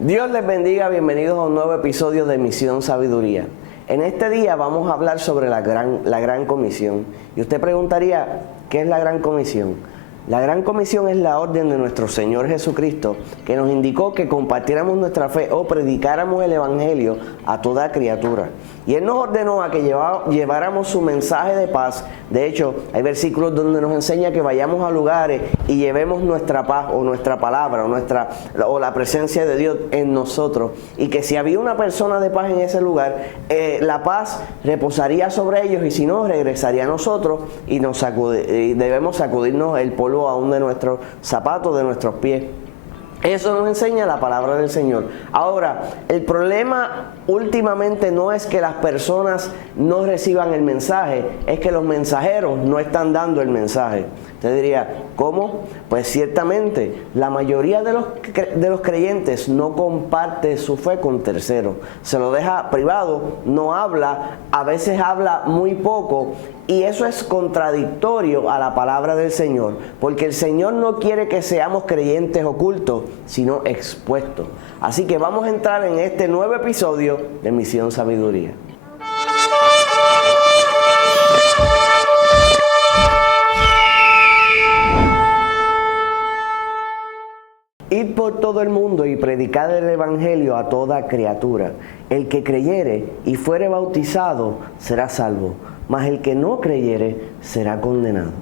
Dios les bendiga, bienvenidos a un nuevo episodio de Misión Sabiduría. En este día vamos a hablar sobre la gran comisión. Y usted preguntaría, ¿qué es la gran comisión? La gran comisión es la orden de nuestro Señor Jesucristo que nos indicó que compartiéramos nuestra fe o predicáramos el Evangelio a toda criatura. Y Él nos ordenó a que lleváramos su mensaje de paz. De hecho, hay versículos donde nos enseña que vayamos a lugares y llevemos nuestra paz o nuestra palabra o la presencia de Dios en nosotros. Y que si había una persona de paz en ese lugar, la paz reposaría sobre ellos y si no, regresaría a nosotros y debemos sacudirnos el polvo aún de nuestros zapatos, de nuestros pies. Eso nos enseña la palabra del Señor. Ahora, el problema últimamente no es que las personas no reciban el mensaje, es que los mensajeros no están dando el mensaje. Usted diría, ¿cómo? Pues ciertamente, la mayoría de los creyentes no comparte su fe con terceros. Se lo deja privado, no habla, a veces habla muy poco. Y eso es contradictorio a la palabra del Señor, porque el Señor no quiere que seamos creyentes ocultos, sino expuestos. Así que vamos a entrar en este nuevo episodio de Misión Sabiduría. Id por todo el mundo y predicad el Evangelio a toda criatura. El que creyere y fuere bautizado será salvo, mas el que no creyere será condenado.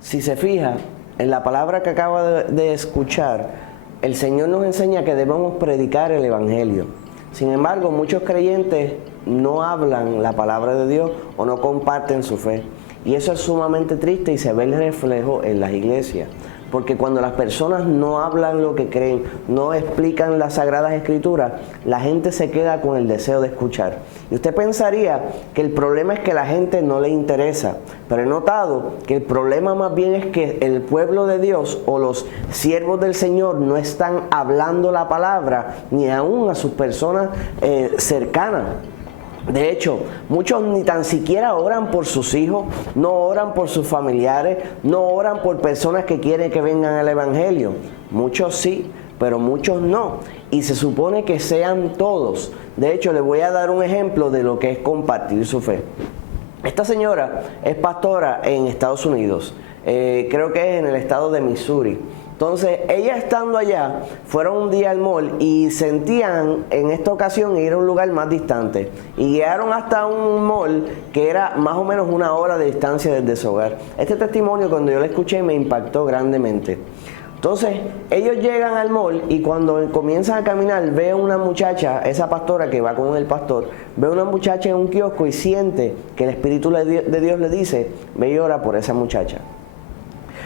Si se fija en la palabra que acaba de escuchar, el Señor nos enseña que debemos predicar el Evangelio. Sin embargo, muchos creyentes no hablan la palabra de Dios o no comparten su fe. Y eso es sumamente triste y se ve el reflejo en las iglesias. Porque cuando las personas no hablan lo que creen, no explican las Sagradas Escrituras, la gente se queda con el deseo de escuchar. Y usted pensaría que el problema es que la gente no le interesa, pero he notado que el problema más bien es que el pueblo de Dios o los siervos del Señor no están hablando la palabra ni aún a sus personas cercanas. De hecho, muchos ni tan siquiera oran por sus hijos, no oran por sus familiares, no oran por personas que quieren que vengan al Evangelio. Muchos sí, pero muchos no. Y se supone que sean todos. De hecho, les voy a dar un ejemplo de lo que es compartir su fe. Esta señora es pastora en Estados Unidos, creo que es en el estado de Missouri. Entonces, ella estando allá, fueron un día al mall y sentían en esta ocasión ir a un lugar más distante. Y guiaron hasta un mall que era más o menos 1 hora de distancia desde su hogar. Este testimonio, cuando yo lo escuché, me impactó grandemente. Entonces, ellos llegan al mall y cuando comienzan a caminar, ve a una muchacha, esa pastora que va con el pastor, ve a una muchacha en un kiosco y siente que el Espíritu de Dios le dice, ve y ora por esa muchacha.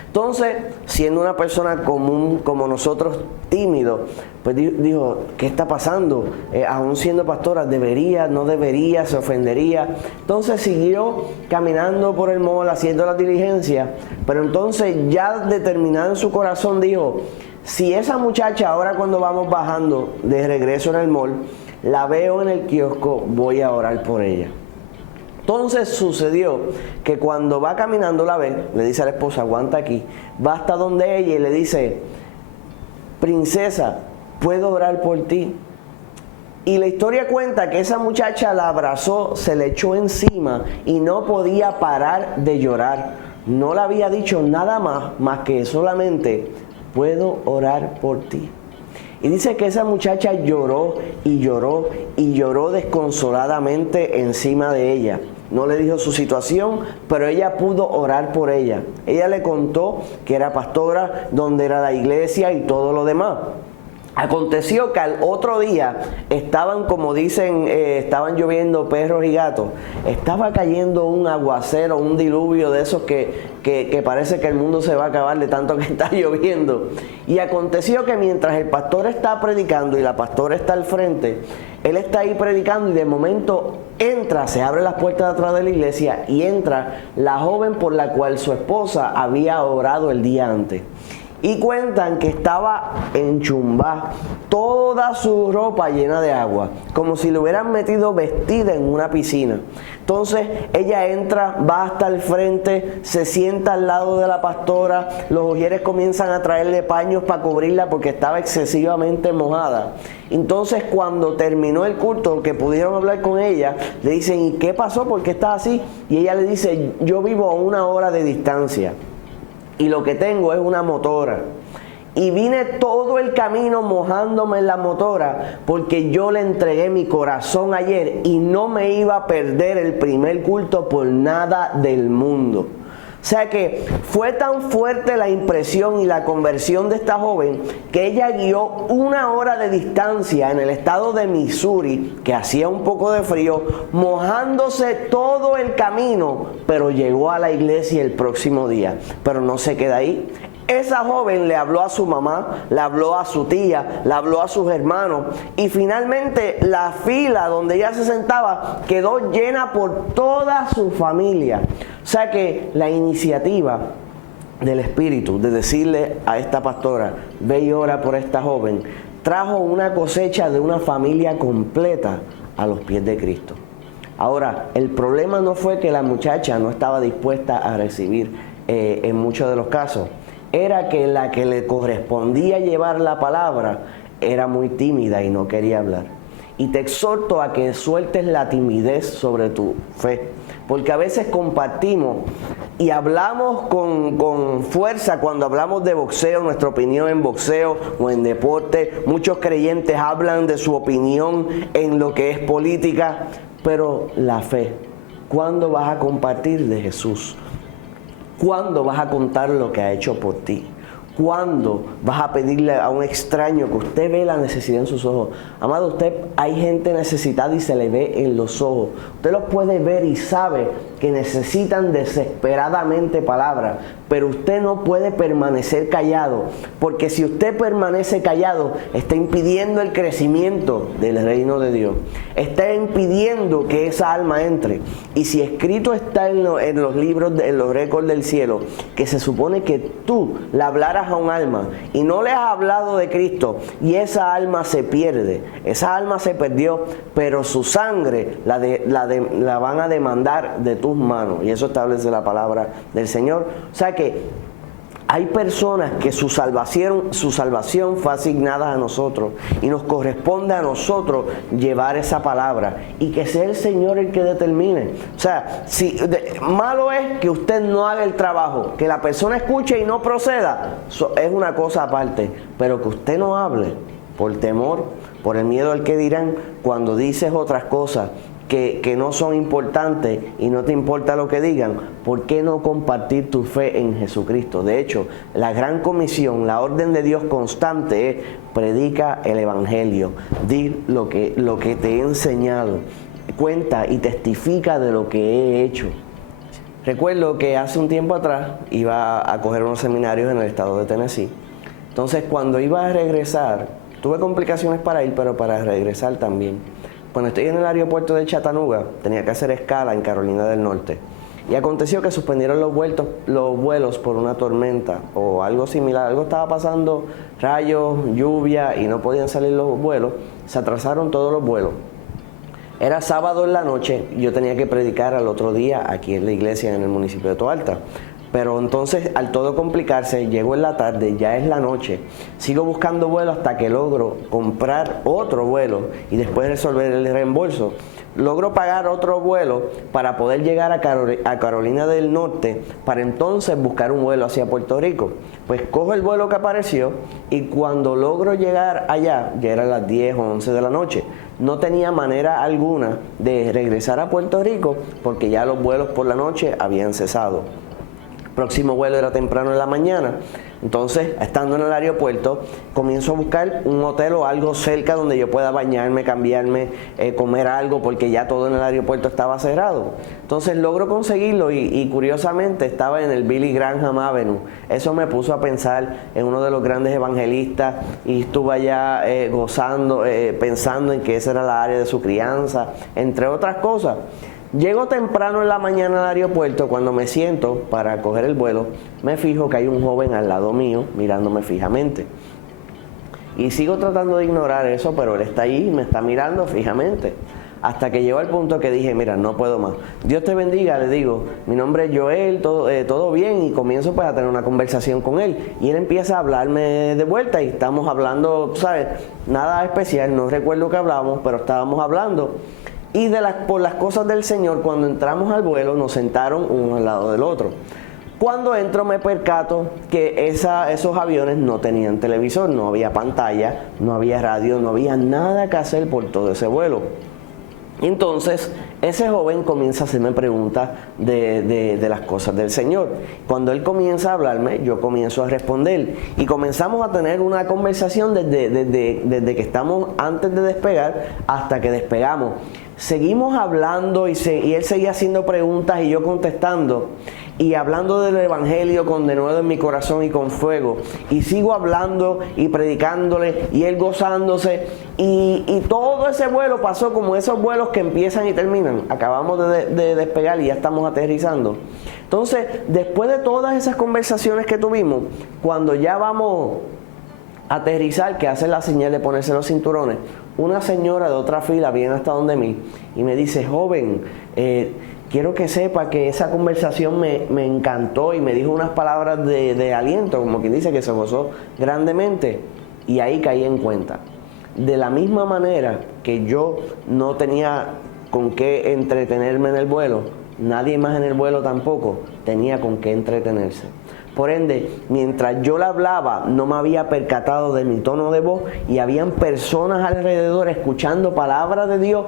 Entonces, siendo una persona común como nosotros, tímido, pues dijo, ¿qué está pasando? Aún siendo pastora, ¿debería, no debería, se ofendería? Entonces siguió caminando por el mall, haciendo la diligencia, pero entonces ya determinado en su corazón dijo, si esa muchacha ahora cuando vamos bajando de regreso en el mall, la veo en el kiosco, voy a orar por ella. Entonces sucedió que cuando va caminando la ve, le dice a la esposa, aguanta aquí, va hasta donde ella y le dice, princesa, ¿puedo orar por ti? Y la historia cuenta que esa muchacha la abrazó, se le echó encima y no podía parar de llorar. No le había dicho nada más que solamente, ¿puedo orar por ti? Y dice que esa muchacha lloró y lloró y lloró desconsoladamente encima de ella. No le dijo su situación, pero ella pudo orar por ella. Ella le contó que era pastora, dónde era la iglesia y todo lo demás. Aconteció que al otro día estaban, como dicen, estaban lloviendo perros y gatos. Estaba cayendo un aguacero, un diluvio de esos que parece que el mundo se va a acabar de tanto que está lloviendo. Y aconteció que mientras el pastor está predicando y la pastora está al frente, él está ahí predicando y de momento se abre las puertas de atrás de la iglesia y entra la joven por la cual su esposa había orado el día antes. Y cuentan que estaba enchumbada, toda su ropa llena de agua, como si le hubieran metido vestida en una piscina. Entonces ella entra, va hasta el frente, se sienta al lado de la pastora, los ujieres comienzan a traerle paños para cubrirla porque estaba excesivamente mojada. Entonces cuando terminó el culto, que pudieron hablar con ella, le dicen, ¿y qué pasó? ¿Por qué estás así? Y ella le dice, yo vivo a 1 hora de distancia y lo que tengo es una motora. Y vine todo el camino mojándome en la motora porque yo le entregué mi corazón ayer y no me iba a perder el primer culto por nada del mundo. O sea que fue tan fuerte la impresión y la conversión de esta joven que ella guió 1 hora de distancia en el estado de Missouri, que hacía un poco de frío, mojándose todo el camino, pero llegó a la iglesia el próximo día. Pero no se queda ahí. Esa joven le habló a su mamá, le habló a su tía, le habló a sus hermanos y finalmente la fila donde ella se sentaba quedó llena por toda su familia. O sea que la iniciativa del Espíritu de decirle a esta pastora, ve y ora por esta joven, trajo una cosecha de una familia completa a los pies de Cristo. Ahora, el problema no fue que la muchacha no estaba dispuesta a recibir en muchos de los casos. Era que la que le correspondía llevar la palabra era muy tímida y no quería hablar. Y te exhorto a que sueltes la timidez sobre tu fe, porque a veces compartimos y hablamos con fuerza cuando hablamos de boxeo, nuestra opinión en boxeo o en deporte. Muchos creyentes hablan de su opinión en lo que es política, pero la fe, ¿cuándo vas a compartir de Jesús? ¿Cuándo vas a contar lo que ha hecho por ti? ¿Cuándo vas a pedirle a un extraño que usted ve la necesidad en sus ojos? Amado, hay gente necesitada y se le ve en los ojos. Usted los puede ver y sabe que necesitan desesperadamente palabras, pero usted no puede permanecer callado, porque si usted permanece callado, está impidiendo el crecimiento del reino de Dios. Está impidiendo que esa alma entre. Y si escrito está en los libros, en los récords del cielo, que se supone que tú le hablaras a un alma y no le has hablado de Cristo y esa alma se pierde, esa alma se perdió, pero su sangre la van a demandar de tus manos, y eso establece la palabra del Señor. O sea que hay personas que su salvación fue asignada a nosotros y nos corresponde a nosotros llevar esa palabra y que sea el Señor el que determine. O sea, malo es que usted no haga el trabajo, que la persona escuche y no proceda, es una cosa aparte, pero que usted no hable por temor, por el miedo al que dirán, cuando dices otras cosas que no son importantes y no te importa lo que digan, ¿por qué no compartir tu fe en Jesucristo? De hecho, la gran comisión, la orden de Dios constante es: predica el Evangelio, di lo que te he enseñado, cuenta y testifica de lo que he hecho. Recuerdo que hace un tiempo atrás iba a coger unos seminarios en el estado de Tennessee. Entonces, cuando iba a regresar, tuve complicaciones para ir, pero para regresar también. Cuando estoy en el aeropuerto de Chattanooga, tenía que hacer escala en Carolina del Norte. Y aconteció que suspendieron los vuelos por una tormenta o algo similar. Algo estaba pasando, rayos, lluvia, y no podían salir los vuelos. Se atrasaron todos los vuelos. Era sábado en la noche y yo tenía que predicar al otro día aquí en la iglesia en el municipio de Toalta. Pero entonces, al todo complicarse, llego en la tarde, ya es la noche, sigo buscando vuelo hasta que logro comprar otro vuelo y después resolver el reembolso. Logro pagar otro vuelo para poder llegar a Carolina del Norte, para entonces buscar un vuelo hacia Puerto Rico. Pues cojo el vuelo que apareció y cuando logro llegar allá, ya eran las 10 o 11 de la noche. No tenía manera alguna de regresar a Puerto Rico porque ya los vuelos por la noche habían cesado. Próximo vuelo era temprano en la mañana. Entonces, estando en el aeropuerto, comienzo a buscar un hotel o algo cerca donde yo pueda bañarme, cambiarme, comer algo, porque ya todo en el aeropuerto estaba cerrado. Entonces logro conseguirlo y curiosamente estaba en el Billy Graham Avenue. Eso me puso a pensar en uno de los grandes evangelistas y estuve allá pensando en que esa era la área de su crianza, entre otras cosas. Llego temprano en la mañana al aeropuerto. Cuando me siento para coger el vuelo, me fijo que hay un joven al lado mío mirándome fijamente. Y sigo tratando de ignorar eso, pero él está ahí y me está mirando fijamente. Hasta que llegó al punto que dije, mira, no puedo más. Dios te bendiga, le digo, mi nombre es Joel, todo bien, y comienzo pues a tener una conversación con él. Y él empieza a hablarme de vuelta y estamos hablando, ¿sabes? Nada especial, no recuerdo qué hablamos, pero estábamos hablando. Y por las cosas del Señor, cuando entramos al vuelo, nos sentaron uno al lado del otro. Cuando entro me percato que esos aviones no tenían televisor, no había pantalla, no había radio, no había nada que hacer por todo ese vuelo. Entonces, ese joven comienza a hacerme preguntas de las cosas del Señor. Cuando él comienza a hablarme, yo comienzo a responder. Y comenzamos a tener una conversación desde que estamos antes de despegar hasta que despegamos. Seguimos hablando y él seguía haciendo preguntas y yo contestando. Y hablando del Evangelio con denuedo en mi corazón y con fuego. Y sigo hablando y predicándole y él gozándose. Y todo ese vuelo pasó como esos vuelos que empiezan y terminan. Acabamos de despegar y ya estamos aterrizando. Entonces, después de todas esas conversaciones que tuvimos, cuando ya vamos a aterrizar, que hace la señal de ponerse los cinturones, una señora de otra fila viene hasta donde mí y me dice, joven, quiero que sepa que esa conversación me encantó y me dijo unas palabras de aliento, como quien dice que se gozó grandemente. Y ahí caí en cuenta. De la misma manera que yo no tenía con qué entretenerme en el vuelo, nadie más en el vuelo tampoco tenía con qué entretenerse. Por ende, mientras yo le hablaba, no me había percatado de mi tono de voz y habían personas alrededor escuchando palabras de Dios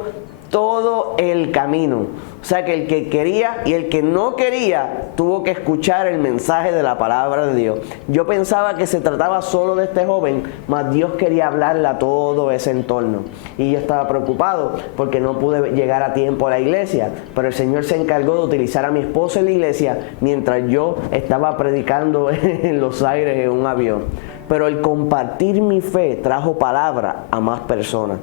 todo el camino. O sea que el que quería y el que no quería tuvo que escuchar el mensaje de la palabra de Dios. Yo pensaba que se trataba solo de este joven, mas Dios quería hablarle a todo ese entorno. Y yo estaba preocupado porque no pude llegar a tiempo a la iglesia, pero el Señor se encargó de utilizar a mi esposa en la iglesia mientras yo estaba predicando en los aires en un avión. Pero el compartir mi fe trajo palabra a más personas.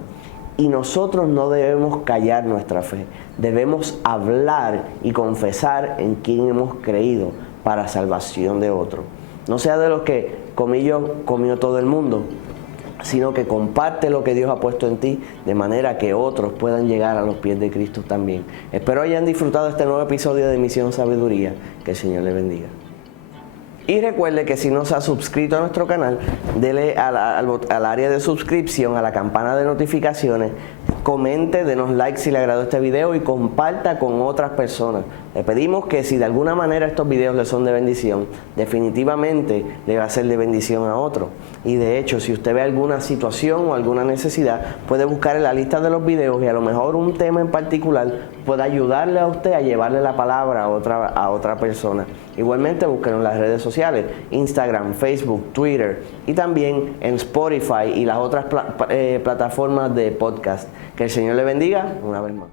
Y nosotros no debemos callar nuestra fe, debemos hablar y confesar en quien hemos creído para salvación de otros. No sea de los que comí yo, comió todo el mundo, sino que comparte lo que Dios ha puesto en ti de manera que otros puedan llegar a los pies de Cristo también. Espero hayan disfrutado este nuevo episodio de Misión Sabiduría. Que el Señor les bendiga. Y recuerde que si no se ha suscrito a nuestro canal, dele al área de suscripción, a la campana de notificaciones, comente, denos like si le agradó este video y comparta con otras personas. Le pedimos que si de alguna manera estos videos le son de bendición, definitivamente le va a ser de bendición a otro. Y de hecho, si usted ve alguna situación o alguna necesidad, puede buscar en la lista de los videos y a lo mejor un tema en particular puede ayudarle a usted a llevarle la palabra a otra persona. Igualmente, búsquenos en las redes sociales, Instagram, Facebook, Twitter y también en Spotify y las otras plataformas de podcast. Que el Señor le bendiga una vez más.